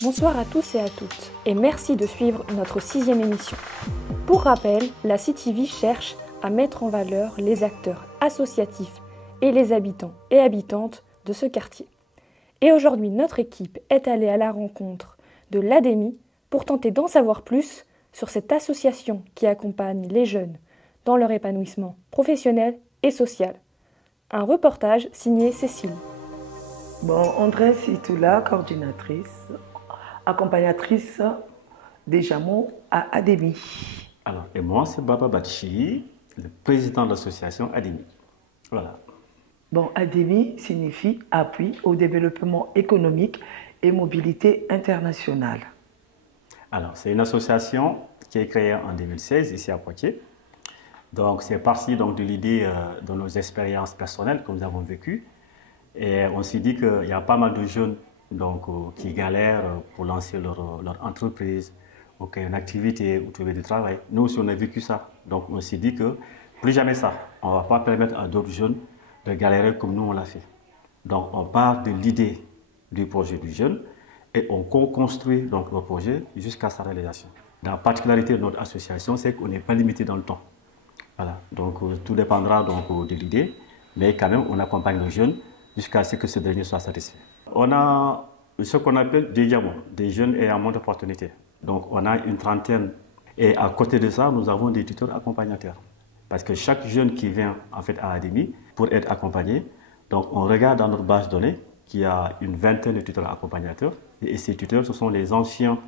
Bonsoir à tous et à toutes, et merci de suivre notre 6e émission. Pour rappel, la CITIV cherche à mettre en valeur les acteurs associatifs et les habitants et habitantes de ce quartier. Et aujourd'hui, notre équipe est allée à la rencontre de l'ADEMI pour tenter d'en savoir plus sur cette association qui accompagne les jeunes dans leur épanouissement professionnel et social. Un reportage signé Cécile. Bon, André Sitoula, coordinatrice, accompagnatrice des Jameaux à ADEMI. Alors, et moi, c'est Baba Batchi, le président de l'association ADEMI. Voilà. Bon, ADEMI signifie appui au développement économique et mobilité internationale. Alors, c'est une association qui est créée en 2016 ici à Poitiers. Donc, c'est parti donc, de l'idée de nos expériences personnelles que nous avons vécues. Et on s'est dit qu'il y a pas mal de jeunes donc, qui galèrent pour lancer leur entreprise, ou créer une activité ou trouver du travail. Nous aussi, on a vécu ça. Donc, on s'est dit que plus jamais ça. On ne va pas permettre à d'autres jeunes de galérer comme nous, on l'a fait. Donc, on part de l'idée du projet du jeune et on co-construit donc, le projet jusqu'à sa réalisation. La particularité de notre association, c'est qu'on n'est pas limité dans le temps. Voilà. Donc, tout dépendra donc, de l'idée, mais quand même, on accompagne le jeune jusqu'à ce que ce dernier soit satisfait. On a ce qu'on appelle des diamants, des jeunes ayant moins d'opportunités. Donc, on a une trentaine. Et à côté de ça, nous avons des tuteurs accompagnateurs. Parce que chaque jeune qui vient en fait, à ADEMI pour être accompagné, donc on regarde dans notre base de données qu'il y a une vingtaine de tuteurs accompagnateurs. Et ces tuteurs, ce sont les anciens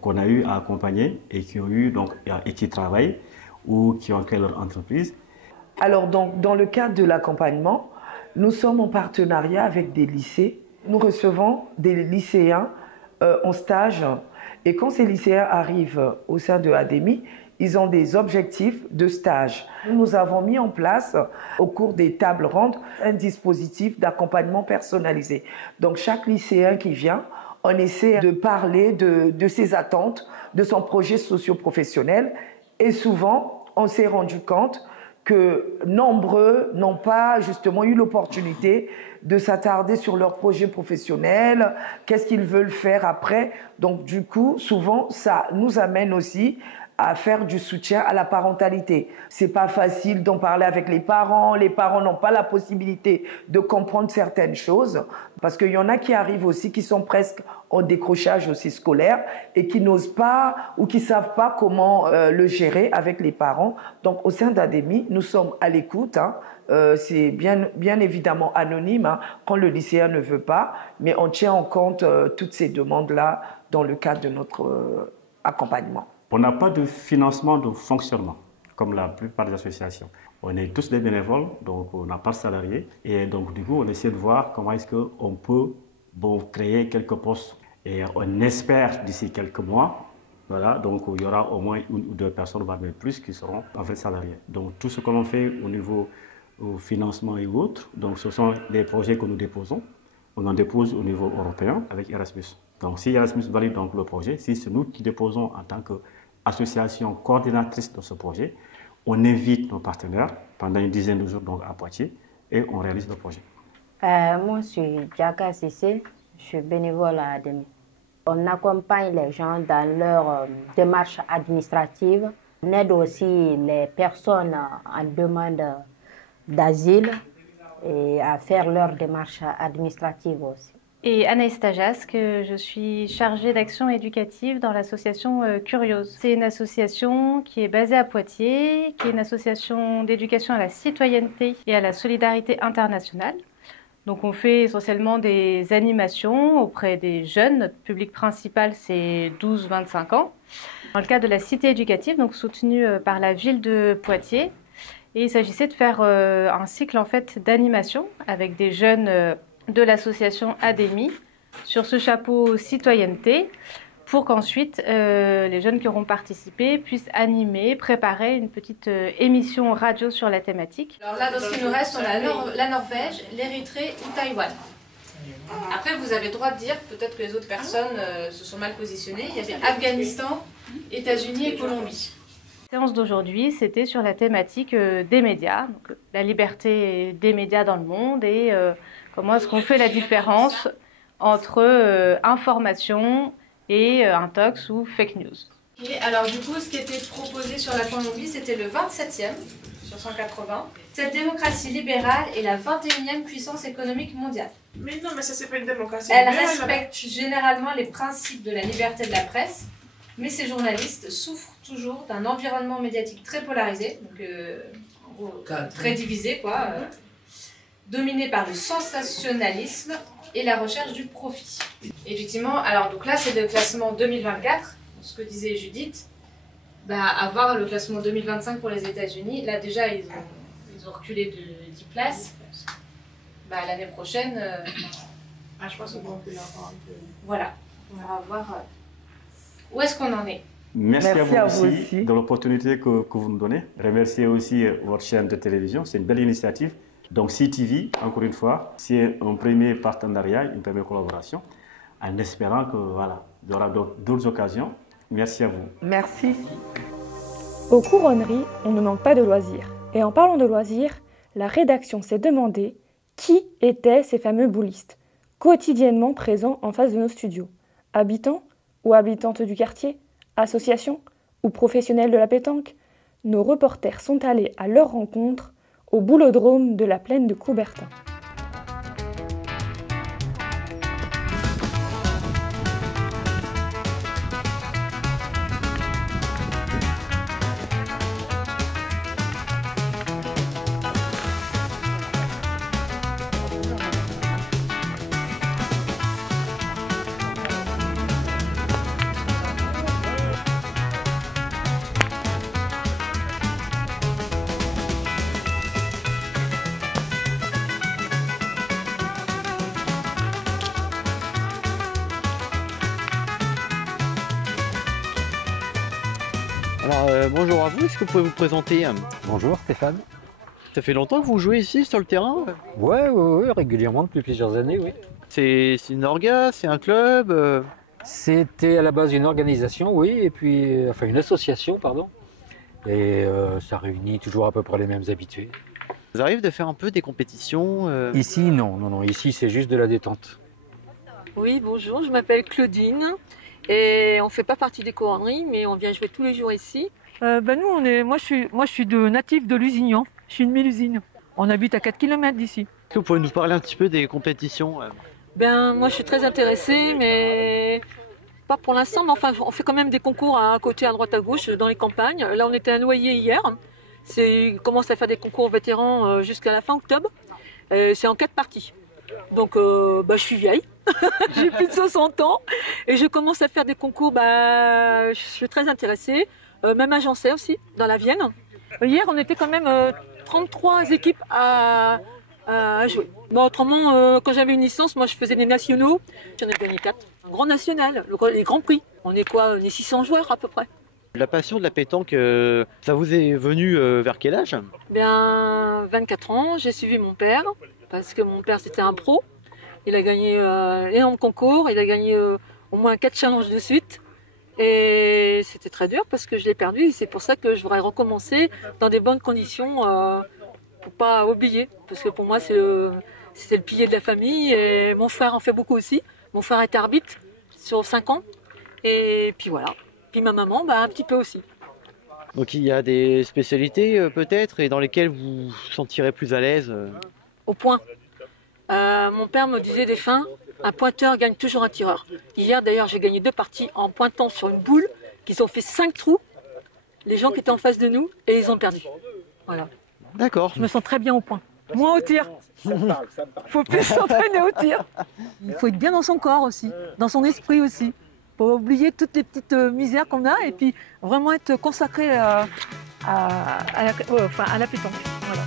qu'on a eu à accompagner et qui ont eu donc, et qui travaillent ou qui ont créé leur entreprise. Alors, donc, dans le cadre de l'accompagnement, nous sommes en partenariat avec des lycées. Nous recevons des lycéens en stage. Et quand ces lycéens arrivent au sein de ADEMI, ils ont des objectifs de stage. Nous avons mis en place, au cours des tables rondes, un dispositif d'accompagnement personnalisé. Donc, chaque lycéen qui vient, on essaie de parler de ses attentes, de son projet socio-professionnel. Et souvent, on s'est rendu compte que nombreux n'ont pas justement eu l'opportunité de s'attarder sur leur projet professionnel, qu'est-ce qu'ils veulent faire après. Donc du coup, souvent, ça nous amène aussi à faire du soutien à la parentalité. C'est pas facile d'en parler avec les parents n'ont pas la possibilité de comprendre certaines choses, parce qu'il y en a qui arrivent aussi, qui sont presque en décrochage aussi scolaire et qui n'osent pas ou qui savent pas comment le gérer avec les parents. Donc au sein d'ADEMI, nous sommes à l'écoute, c'est bien évidemment anonyme quand le lycéen ne veut pas, mais on tient en compte toutes ces demandes-là dans le cadre de notre accompagnement. On n'a pas de financement de fonctionnement, comme la plupart des associations. On est tous des bénévoles, donc on n'a pas de salariés. Et donc, du coup, on essaie de voir comment est-ce qu'on peut créer quelques postes. Et on espère d'ici quelques mois, voilà, donc il y aura au moins une ou deux personnes, voire même plus, qui seront en fait salariés. Donc, tout ce que l'on fait au niveau financement et autres, donc ce sont des projets que nous déposons. On en dépose au niveau européen avec Erasmus. Donc, si Erasmus valide donc, le projet, si c'est nous qui déposons en tant qu'association coordinatrice de ce projet, on invite nos partenaires pendant une dizaine de jours donc, à Poitiers et on réalise le projet. Moi, je suis Diaka Sissé, je suis bénévole à ADEMI. On accompagne les gens dans leur démarche administrative. On aide aussi les personnes en demande d'asile et à faire leur démarche administrative aussi. Et Anaïs Tajasque, je suis chargée d'action éducative dans l'association Curiose. C'est une association qui est basée à Poitiers, qui est une association d'éducation à la citoyenneté et à la solidarité internationale. Donc on fait essentiellement des animations auprès des jeunes. Notre public principal, c'est 12-25 ans. Dans le cadre de la cité éducative, donc soutenue par la ville de Poitiers. Et il s'agissait de faire un cycle en fait, d'animation avec des jeunes de l'association ADEMI sur ce chapeau citoyenneté pour qu'ensuite les jeunes qui auront participé puissent animer, préparer une petite émission radio sur la thématique. Alors là, dans ce qui nous reste, on a la Norvège, l'Érythrée ou Taïwan. Après, vous avez le droit de dire, peut-être que les autres personnes se sont mal positionnées, il y avait Afghanistan, États-Unis et Colombie. La séance d'aujourd'hui, c'était sur la thématique des médias, donc la liberté des médias dans le monde et comment est-ce qu'on fait la différence entre information et intox ou fake news. Et alors du coup, ce qui était proposé sur la Colombie, c'était le 27e sur 180. Cette démocratie libérale est la 21e puissance économique mondiale. Mais non, mais ça c'est pas une démocratie Elle libérale. respecte généralement les principes de la liberté de la presse, mais ces journalistes souffrent toujours d'un environnement médiatique très polarisé, donc en gros, très divisé, quoi, dominé par le sensationnalisme et la recherche du profit. Effectivement, alors donc là c'est le classement 2024, ce que disait Judith, avoir le classement 2025 pour les États-Unis, là déjà ils ont reculé de 10 places. L'année prochaine, Je pense qu'on peut en parler. voilà, on va voir où est-ce qu'on en est. Merci Merci à à vous vous aussi aussi. de l'opportunité que vous nous donnez. Remerciez aussi votre chaîne de télévision, c'est une belle initiative. Donc CTV, encore une fois, c'est un premier partenariat, une première collaboration, en espérant que voilà, il y aura d'autres occasions. Merci à vous. Merci. Aux couronneries, on ne manque pas de loisirs. Et en parlant de loisirs, la rédaction s'est demandé qui étaient ces fameux boulistes, quotidiennement présents en face de nos studios. Habitants ou habitantes du quartier, associations ou professionnels de la pétanque, nos reporters sont allés à leur rencontre au boulodrome de la plaine de Coubertin. Alors bonjour à vous, est-ce que vous pouvez vous présenter? Bonjour Stéphane. Ça fait longtemps que vous jouez ici sur le terrain? Ouais, régulièrement depuis plusieurs années, oui. C'est une orga, c'est un club C'était à la base une organisation, oui, et puis, enfin une association, pardon. Et ça réunit toujours à peu près les mêmes habitués. Vous arrive de faire un peu des compétitions Ici, non, ici c'est juste de la détente. Oui, bonjour, je m'appelle Claudine et on ne fait pas partie des couronneries, mais on vient jouer tous les jours ici. Moi je suis natif de Lusignan, je suis de Mélusine. On habite à 4 km d'ici. Est-ce que vous pouvez nous parler un petit peu des compétitions Moi je suis très intéressée, mais pas pour l'instant, mais enfin on fait quand même des concours à côté, à droite, à gauche, dans les campagnes. Là on était à Noyer hier, on commence à faire des concours vétérans jusqu'à la fin octobre. C'est en 4 parties. Donc je suis vieille, j'ai plus de 60 ans et je commence à faire des concours, je suis très intéressée, même agencée aussi, dans la Vienne. Hier on était quand même 33 équipes à jouer. Autrement, quand j'avais une licence, moi je faisais des nationaux, j'en ai gagné 4. Un grand national, les grands prix. On est quoi? On est 600 joueurs à peu près. La passion de la pétanque, ça vous est venu vers quel âge? 24 ans, j'ai suivi mon père, parce que mon père c'était un pro. Il a gagné énorme concours, il a gagné au moins 4 challenges de suite. Et c'était très dur parce que je l'ai perdu et c'est pour ça que je voudrais recommencer dans des bonnes conditions pour pas oublier. Parce que pour moi c'était le pilier de la famille et mon frère en fait beaucoup aussi. Mon frère est arbitre sur 5 ans et puis voilà. Puis ma maman, un petit peu aussi. Donc il y a des spécialités peut-être et dans lesquelles vous vous sentirez plus à l'aise Au point. Mon père me disait des fins, un pointeur gagne toujours un tireur. Hier d'ailleurs j'ai gagné 2 parties en pointant sur une boule qu'ils ont fait 5 trous, les gens qui étaient en face de nous, et ils ont perdu. Voilà. D'accord. Je me sens très bien au point. Moins au tir. Faut plus s'entraîner au tir. Il faut être bien dans son corps aussi, dans son esprit aussi. Faut oublier toutes les petites misères qu'on a et puis vraiment être consacré à la pétanque. Voilà.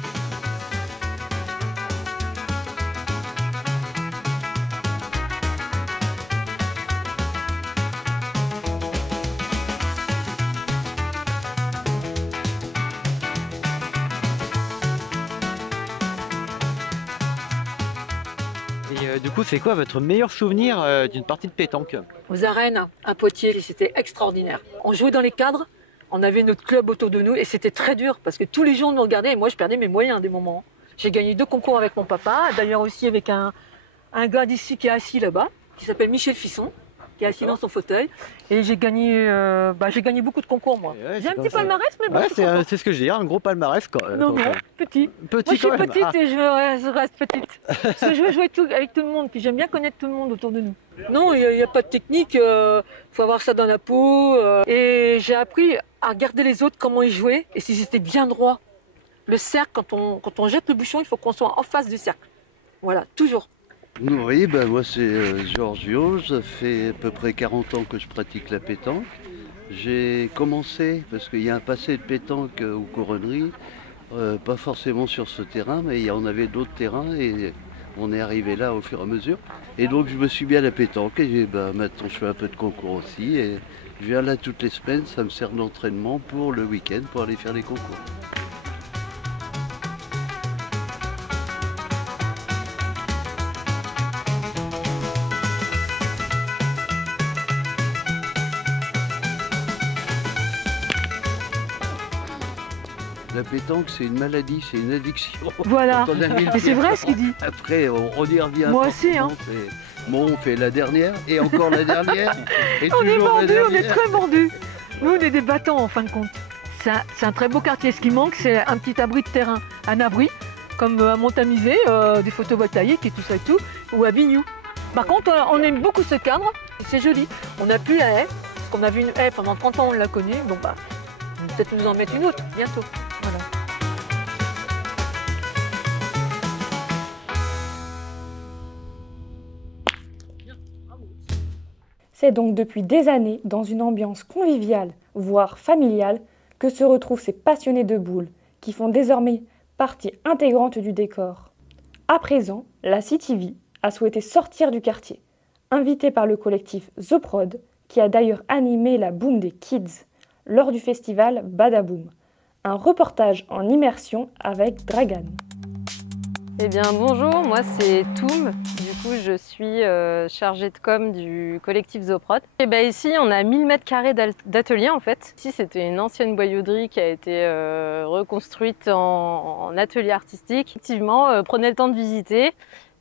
Et du coup, c'est quoi votre meilleur souvenir d'une partie de pétanque? Aux arènes, à Poitiers, c'était extraordinaire. On jouait dans les cadres, on avait notre club autour de nous et c'était très dur parce que tous les gens nous regardaient et moi je perdais mes moyens à des moments. J'ai gagné 2 concours avec mon papa, d'ailleurs aussi avec un gars d'ici qui est assis là-bas. qui s'appelle Michel Fisson, qui est assis dans son fauteuil. Et j'ai gagné beaucoup de concours, moi. Ouais, J'ai un c'est petit comme ça. palmarès, mais bon, Ouais, je suis contente. c'est ce que je dis, un gros palmarès. Non, petit. Moi, je suis petite et je reste petite. Parce que je veux jouer avec tout le monde, puis j'aime bien connaître tout le monde autour de nous. Non, il n'y a pas de technique, faut avoir ça dans la peau. Et j'ai appris à regarder les autres, comment ils jouaient, et si c'était bien droit. Le cercle, quand on jette le bouchon, il faut qu'on soit en face du cercle. Voilà, toujours. Oui, ben moi c'est Giorgio, ça fait à peu près 40 ans que je pratique la pétanque. J'ai commencé, parce qu'il y a un passé de pétanque aux couronneries, pas forcément sur ce terrain, mais il y en avait d'autres terrains et on est arrivé là au fur et à mesure. Et donc je me suis mis à la pétanque et maintenant je fais un peu de concours aussi. Et je viens là toutes les semaines, ça me sert d'entraînement pour le week-end, pour aller faire les concours. La pétanque, c'est une maladie, c'est une addiction. Voilà, Quand on a mis le et c'est pied vrai dedans, ce qu'il dit. Après, on y revient. Moi aussi, hein. Bon, on fait la dernière, et encore la dernière, et On est toujours la mordus, on est dernière. très mordus. Nous, on est des battants en fin de compte. C'est un très beau quartier. Ce qui manque, c'est un petit abri de terrain. Un abri, comme à Montamisé, des photovoltaïques et tout ça et tout, ou à Bignou. Par contre, on aime beaucoup ce cadre, c'est joli. On n'a plus la haie, parce qu'on a vu une haie pendant 30 ans, on l'a connue. Bon, bah, on va peut-être nous en mettre une autre bientôt. Voilà. C'est donc depuis des années, dans une ambiance conviviale, voire familiale, que se retrouvent ces passionnés de boules, qui font désormais partie intégrante du décor. À présent, la CityV a souhaité sortir du quartier, invitée par le collectif The Prod, qui a d'ailleurs animé la Boom des Kids lors du festival Badaboom. Un reportage en immersion avec Dragan. Eh bien bonjour, moi c'est Toum, du coup je suis chargée de com du collectif The Prod. Et bien ici on a 1000 m² d'atelier en fait. Ici c'était une ancienne boyauderie qui a été reconstruite en atelier artistique. Effectivement, prenez le temps de visiter.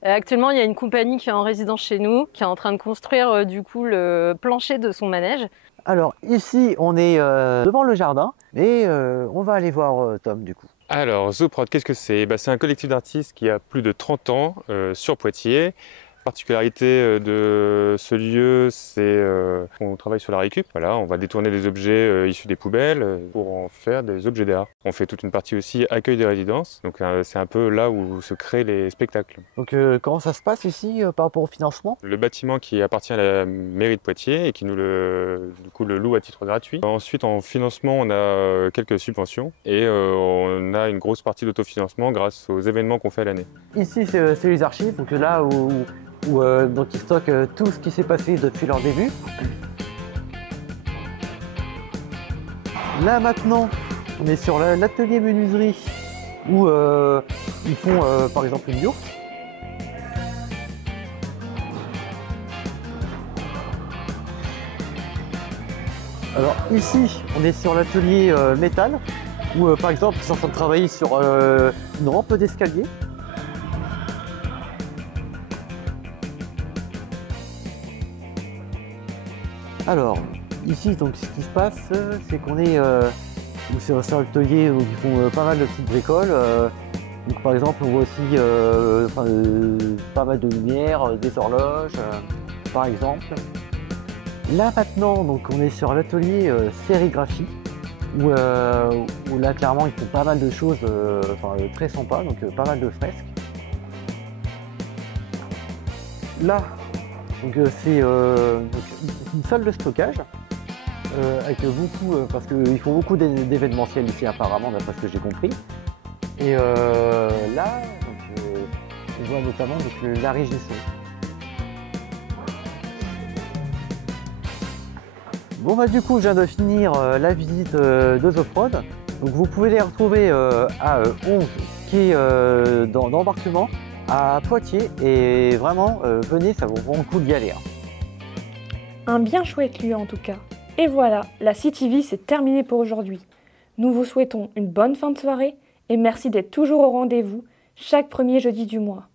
Actuellement il y a une compagnie qui est en résidence chez nous, qui est en train de construire du coup le plancher de son manège. Alors ici on est devant le jardin et on va aller voir Tom du coup. Alors, The Prod, qu'est-ce que c'est? C'est un collectif d'artistes qui a plus de 30 ans sur Poitiers. La particularité de ce lieu, c'est qu'on travaille sur la récup. Voilà, on va détourner des objets issus des poubelles pour en faire des objets d'art. On fait toute une partie aussi accueil des résidences. Donc c'est un peu là où se créent les spectacles. Donc comment ça se passe ici par rapport au financement? Le bâtiment qui appartient à la mairie de Poitiers et qui nous le loue à titre gratuit. Ensuite, en financement, on a quelques subventions et on a une grosse partie d'autofinancement grâce aux événements qu'on fait à l'année. Ici, c'est les archives, donc là où donc ils stockent tout ce qui s'est passé depuis leur début. Là maintenant, on est sur l'atelier menuiserie où ils font par exemple une yourte. Alors ici, on est sur l'atelier métal où par exemple ils sont en train de travailler sur une rampe d'escalier. Alors, ici, donc, ce qui se passe, c'est qu'on est sur un atelier où ils font pas mal de petites bricoles. Donc, par exemple, on voit aussi pas mal de lumière, des horloges, par exemple. Là, maintenant, donc, on est sur l'atelier sérigraphie, où là, clairement, ils font pas mal de choses très sympas, donc pas mal de fresques. Là, donc c'est une salle de stockage avec beaucoup, parce qu'ils font beaucoup d'événementiels ici apparemment d'après ce que j'ai compris. Et là, on voit notamment la Régie du son. Bon bah du coup je viens de finir la visite de The Prod. Donc vous pouvez les retrouver à 11 quai d'embarquement à Poitiers et vraiment venez, ça vaut vraiment le coup d'y aller. Un bien chouette lieu en tout cas. Et voilà, la CityV c'est terminé pour aujourd'hui. Nous vous souhaitons une bonne fin de soirée et merci d'être toujours au rendez-vous chaque premier jeudi du mois.